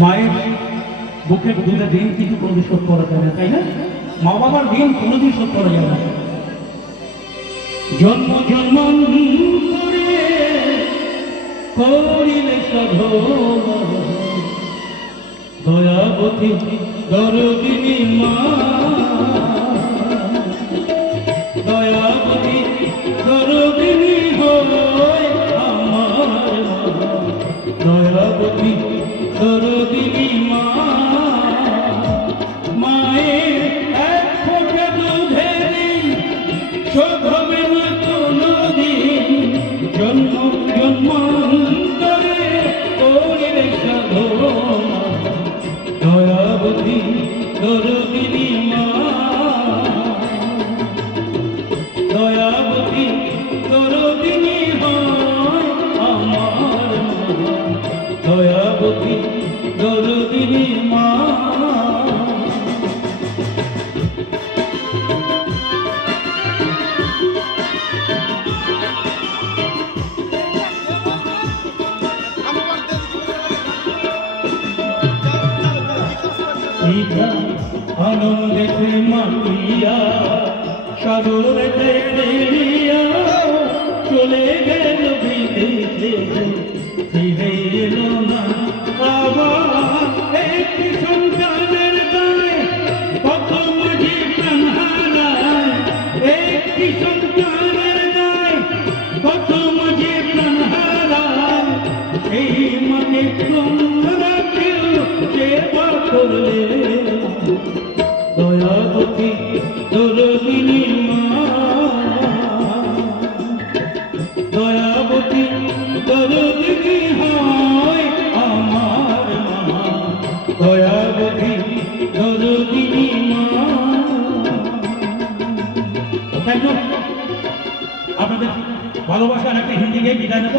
মায়ের বুকের দুধের ঋণ কিছু কোনোদিন শোধ করা যায় না, তাই না? মা বাবার ঋণ কোনোদিন শোধ করা যায় না। জন্ম জন্মান্তরে করিলে সাধনা, দয়াবতী দরদিনী মা, দয়াবতী দরদিনী হয় আমার মা, দয়াবতী দরদিনী মা। মায়ের এক ফোঁটা দুধের শোধ হবে না কোনোদিন, জন্ম জন্মান্তরে করিলে সাধনা, দয়াবতী দরদিনী মা, দয়াবতী দরদিনী হয় আমার মা, দয়াবতী দরদিনী মা। আনন্দেতে মাতিয়া সাগরেতে ফেলিয়া চলে গেল বিদেশে, ফিরে এলো না আবার। একটি সন্তানের গায়ে কত মাঝি প্রাণ হারায়, একটি সন্তানের গায়ে কত মাঝি প্রাণ হারায়। এই মানে তোমরা কেউ সেবা করলে, দয়াবতী দরদিনী মা, দয়াবতী দরদিনী হয় আমার মা, দয়াবতী দরদিনী মা। আপনাদের ভালোবাসার একটা হিন্দি গায়ে বিদায় নেব।